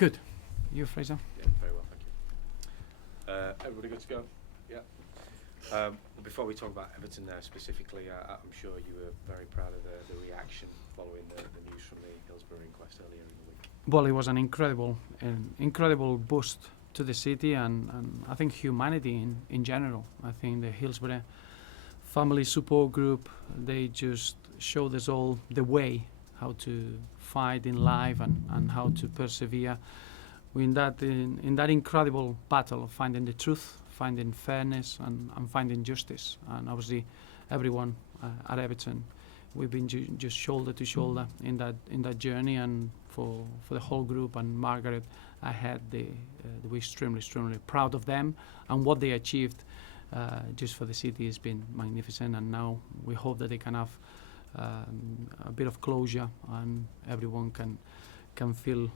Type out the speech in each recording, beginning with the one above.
Good. You, Fraser? Yeah, very well, thank you. Everybody good to go? Yeah. Before we talk about Everton there specifically, I'm sure you were very proud of the reaction following the news from the Hillsborough inquest earlier in the week. Well, it was an incredible boost to the city and I think humanity in general. I think the Hillsborough family support group, they just showed us all the way how to fight in life and how to persevere in that incredible battle of finding the truth, finding fairness and finding justice. And obviously everyone at Everton, we've been just shoulder to shoulder in that journey, and for the whole group and Margaret ahead, we're extremely proud of them and what they achieved just for the city has been magnificent. And now we hope that they can have a bit of closure and everyone can feel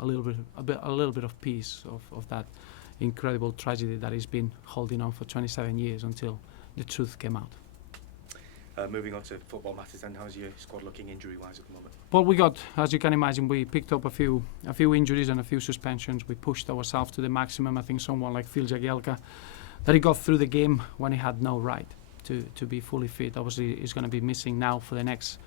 a little bit of peace of that incredible tragedy that has been holding on for 27 years until the truth came out. Moving on to football matters then, how's your squad looking injury-wise at the moment? Well, we got, as you can imagine, we picked up a few injuries and a few suspensions. We pushed ourselves to the maximum. I think someone like Phil Jagielka, that he got through the game when he had no right to be fully fit. Obviously, he's going to be missing now for the next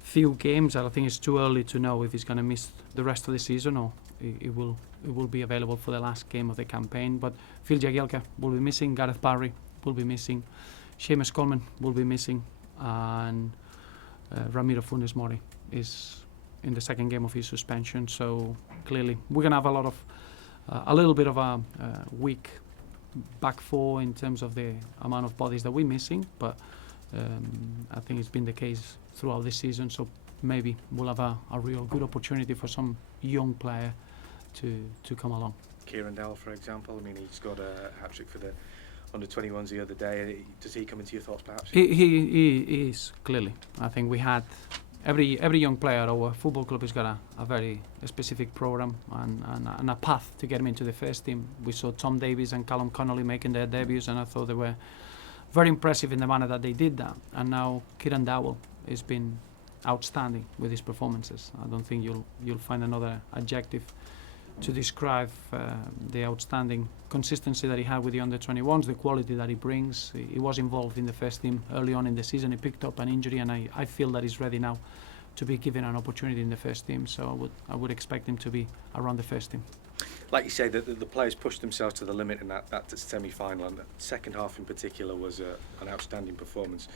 few games. I think it's too early to know if he's going to miss the rest of the season or it will be available for the last game of the campaign. But Phil Jagielka will be missing, Gareth Barry will be missing, Seamus Coleman will be missing, and Ramiro Funes Mori is in the second game of his suspension. So clearly we're going to have a little bit of a weak back four in terms of the amount of bodies that we're missing, but I think it's been the case throughout this season, so maybe we'll have a real good opportunity for some young player to come along. Kieran Dowell, for example, I mean, he scored a hat-trick for the under-21s the other day. Does he come into your thoughts perhaps? He is, clearly. I think we had every young player, our football club has got a very specific programme and a path to get him into the first team. We saw Tom Davies and Callum Connolly making their debuts, and I thought they were very impressive in the manner that they did that. And now Kieran Dowell has been outstanding with his performances. I don't think you'll find another adjective to describe the outstanding consistency that he had with the under-21s, the quality that he brings. He was involved in the first team early on in the season. He picked up an injury, and I feel that he's ready now to be given an opportunity in the first team. So I would expect him to be around the first team. Like you say, the players pushed themselves to the limit in that semi-final, and the second half in particular was an outstanding performance.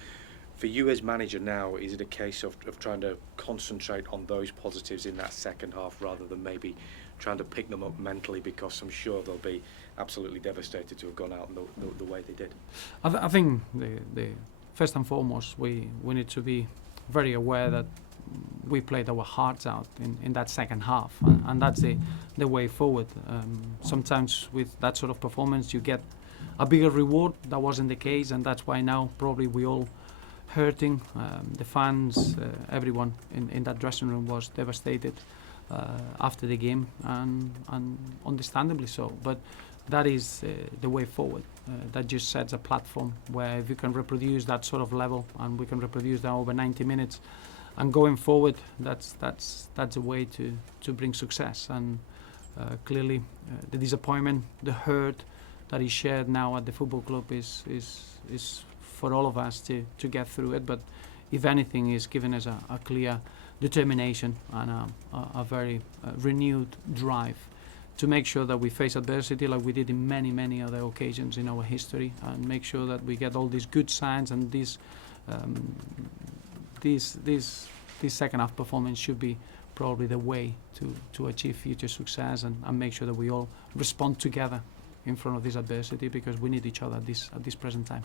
For you as manager now, is it a case of trying to concentrate on those positives in that second half rather than maybe trying to pick them up mentally, because I'm sure they'll be absolutely devastated to have gone out the way they did? I think the first and foremost, we need to be very aware that we played our hearts out in that second half, and that's the way forward. Sometimes with that sort of performance you get a bigger reward. That wasn't the case, and that's why now probably we all hurting. The fans, everyone in that dressing room was devastated after the game, and understandably so. But that is the way forward. That just sets a platform where if you can reproduce that sort of level, and we can reproduce that over 90 minutes, and going forward, that's a way to bring success. And clearly, the disappointment, the hurt that is shared now at the football club is for all of us to get through it. But if anything, is giving us a clear determination and a very renewed drive to make sure that we face adversity like we did in many other occasions in our history, and make sure that we get all these good signs, and this second half performance should be probably the way to achieve future success, and make sure that we all respond together in front of this adversity, because we need each other at this present time.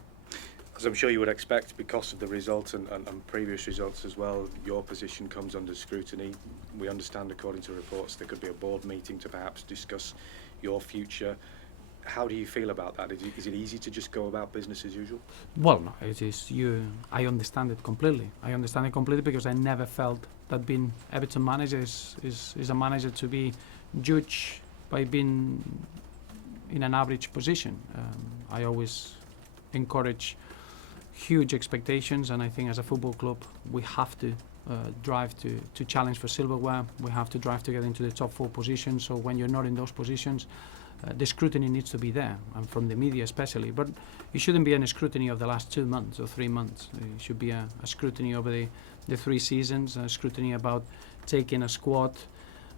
As I'm sure you would expect, because of the result and previous results as well, your position comes under scrutiny. We understand, according to reports, there could be a board meeting to perhaps discuss your future. How do you feel about that? Is it easy to just go about business as usual? Well, no, it is. I understand it completely. I understand it completely because I never felt that being Everton manager is a manager to be judged by being in an average position. I always encourage huge expectations, and I think as a football club we have to drive to challenge for silverware. We have to drive to get into the top 4 positions. So when you're not in those positions, the scrutiny needs to be there, and from the media especially. But it shouldn't be any scrutiny of the last 2 months or 3 months. It should be a scrutiny over the 3 seasons, a scrutiny about taking a squad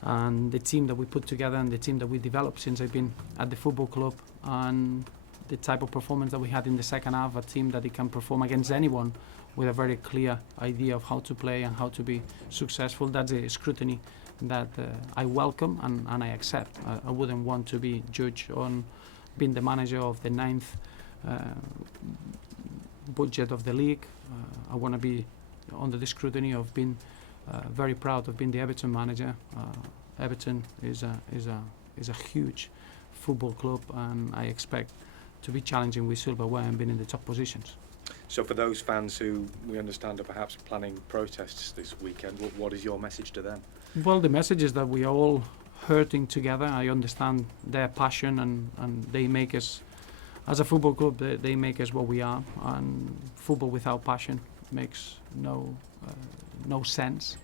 and the team that we put together and the team that we developed since I've been at the football club, and the type of performance that we had in the second half, a team that it can perform against anyone with a very clear idea of how to play and how to be successful. That's a scrutiny that I welcome and I accept. I wouldn't want to be judged on being the manager of the 9th budget of the league. I want to be under the scrutiny of being very proud of being the Everton manager. Everton is a huge football club, and I expect to be challenging with silverware and being in the top positions. So for those fans who we understand are perhaps planning protests this weekend, what is your message to them? Well, the message is that we are all hurting together. I understand their passion, and they make us, as a football club, they make us what we are, and football without passion makes no sense.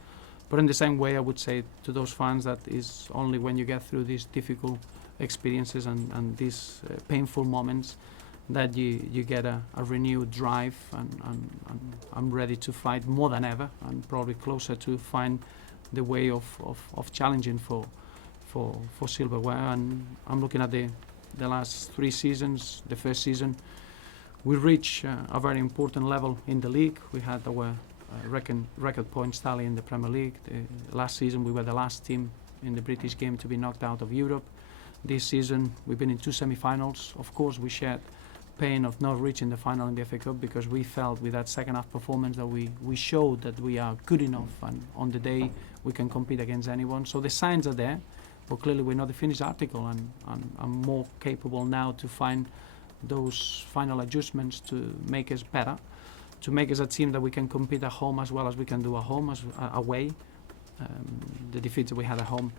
But in the same way, I would say to those fans that is only when you get through these difficult experiences and these painful moments that you get a renewed drive, and I'm ready to fight more than ever, and probably closer to find the way of challenging for silverware. And I'm looking at the last 3 seasons. The first season we reached a very important level in the league. We had our record points tally in the Premier League. Last season we were the last team in the British game to be knocked out of Europe. This season we've been in 2 semi-finals. Of course we shared pain of not reaching the final in the FA Cup, because we felt with that second half performance that we showed that we are good enough, and on the day we can compete against anyone. So the signs are there, but clearly we're not the finished article, and I'm more capable now to find those final adjustments to make us better, to make us a team that we can compete at home as well as we can do at home as away. The defeats that we had at home,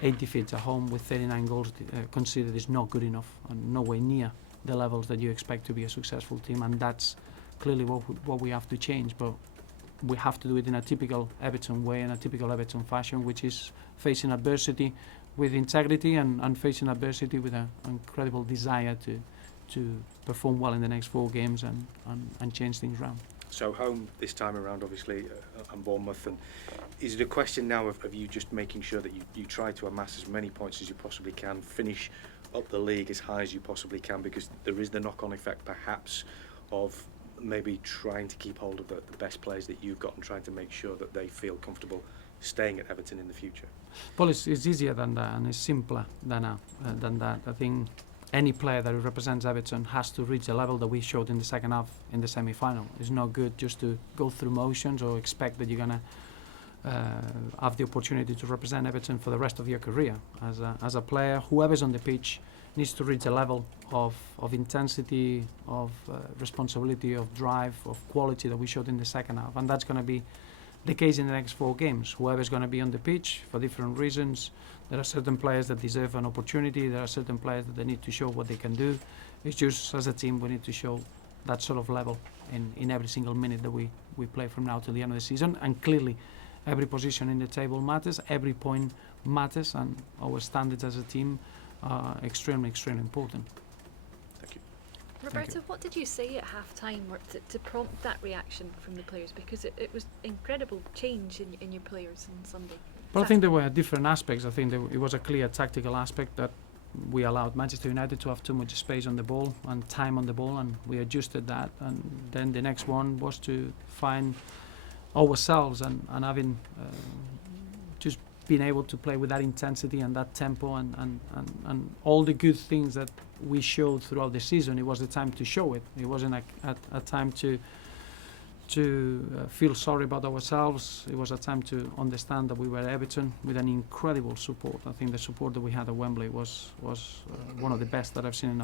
8 defeats at home with 39 goals conceded, is not good enough and nowhere near the levels that you expect to be a successful team, and that's clearly what we have to change. But we have to do it in a typical Everton way, in a typical Everton fashion, which is facing adversity with integrity and facing adversity with an incredible desire to perform well in the next 4 games and change things around. So home this time around, obviously, and Bournemouth. And is it a question now of you just making sure that you try to amass as many points as you possibly can, finish up the league as high as you possibly can, because there is the knock-on effect perhaps of maybe trying to keep hold of the best players that you've got and trying to make sure that they feel comfortable staying at Everton in the future? Well, it's easier than that, and it's simpler than that. I think any player that represents Everton has to reach the level that we showed in the second half in the semi-final. It's not good just to go through motions or expect that you're going to have the opportunity to represent Everton for the rest of your career. As a player, whoever's on the pitch needs to reach a level of intensity, of responsibility, of drive, of quality that we showed in the second half, and that's going to be the case in the next 4 games. Whoever's going to be on the pitch for different reasons. There are certain players that deserve an opportunity. There are certain players that they need to show what they can do. It's just, as a team, we need to show that sort of level in every single minute that we play from now till the end of the season. And clearly, every position in the table matters. Every point matters, and our standards as a team are extremely, extremely important. Thank you. Roberto, what did you say at half-time to prompt that reaction from the players? Because it was incredible change in your players on Sunday. But I think there were different aspects. I think it was a clear tactical aspect that we allowed Manchester United to have too much space on the ball and time on the ball, and we adjusted that. And then the next one was to find ourselves and having just being able to play with that intensity and that tempo and all the good things that we showed throughout the season. It was the time to show it. It wasn't a time to feel sorry about ourselves. It was a time to understand that we were Everton with an incredible support. I think the support that we had at Wembley was one of the best that I've seen in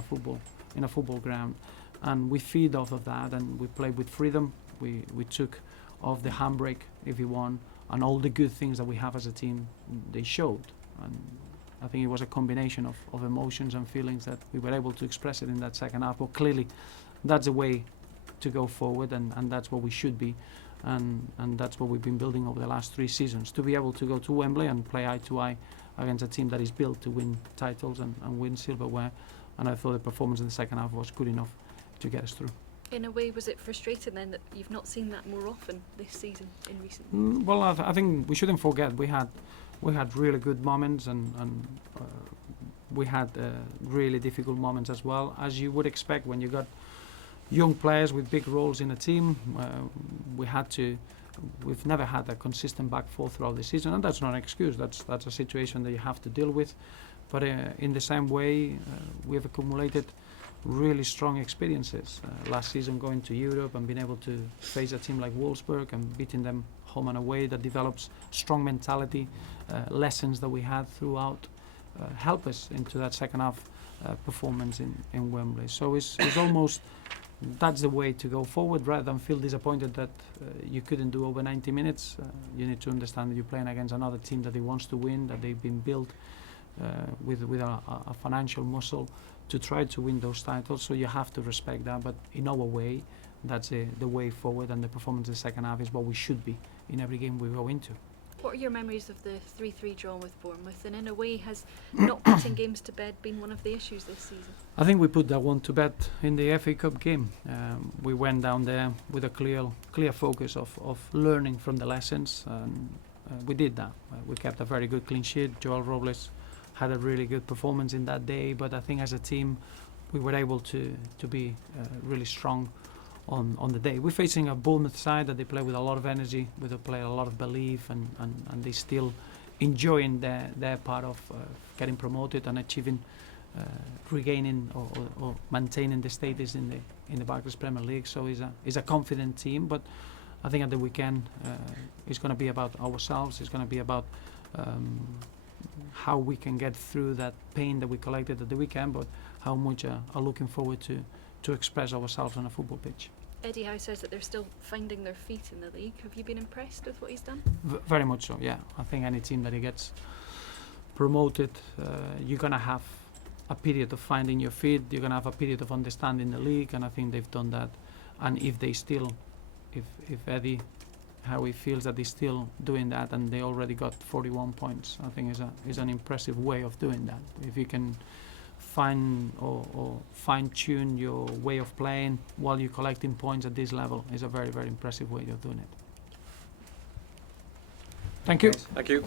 a football ground, and we feed off of that, and we played with freedom. We took off the handbrake, if you want, and all the good things that we have as a team, they showed. And I think it was a combination of emotions and feelings that we were able to express it in that second half. But clearly, that's a way to go forward, and that's what we should be. and that's what we've been building over the last 3 seasons, to be able to go to Wembley and play eye to eye against a team that is built to win titles and win silverware. And I thought the performance in the second half was good enough to get us through. In a way, was it frustrating then that you've not seen that more often this season in recent years? Well, I think we shouldn't forget we had really good moments and we had really difficult moments as well, as you would expect when you got young players with big roles in a team. We've never had a consistent back four throughout the season, and that's not an excuse. That's a situation that you have to deal with. But in the same way, we have accumulated really strong experiences. Last season, going to Europe and being able to face a team like Wolfsburg and beating them home and away, that develops strong mentality. Lessons that we had throughout help us into that second half performance in Wembley. So it's almost that's the way to go forward, rather than feel disappointed that you couldn't do over 90 minutes. You need to understand that you're playing against another team that they wants to win, that they've been built with a financial muscle to try to win those titles. So you have to respect that. But in our way, that's the way forward, and the performance in the second half is what we should be in every game we go into. What are your memories of the 3-3 draw with Bournemouth? And in a way, has not putting games to bed been one of the issues this season? I think we put that one to bed in the FA Cup game. We went down there with a clear focus of learning from the lessons, and we did that. We kept a very good clean sheet. Joel Robles had a really good performance in that day, but I think as a team we were able to be really strong on the day. We're facing a Bournemouth side that they play with a lot of energy, with a play a lot of belief, and they still enjoying their part of getting promoted and achieving, regaining or maintaining the status in the Barclays Premier League. So it's a confident team, but I think at the weekend it's going to be about ourselves. It's going to be about how we can get through that pain that we collected at the weekend, but how much are looking forward to express ourselves on a football pitch. Eddie Howe says that they're still finding their feet in the league. Have you been impressed with what he's done? Very much so, yeah. I think any team that he gets promoted, you're going to have a period of finding your feet, you're going to have a period of understanding the league, and I think they've done that. And if Eddie Howe feels that he's still doing that, and they already got 41 points, I think is an impressive way of doing that. If you can find or fine-tune your way of playing while you're collecting points at this level, is a very, very impressive way of doing it. Thank you. Thank you.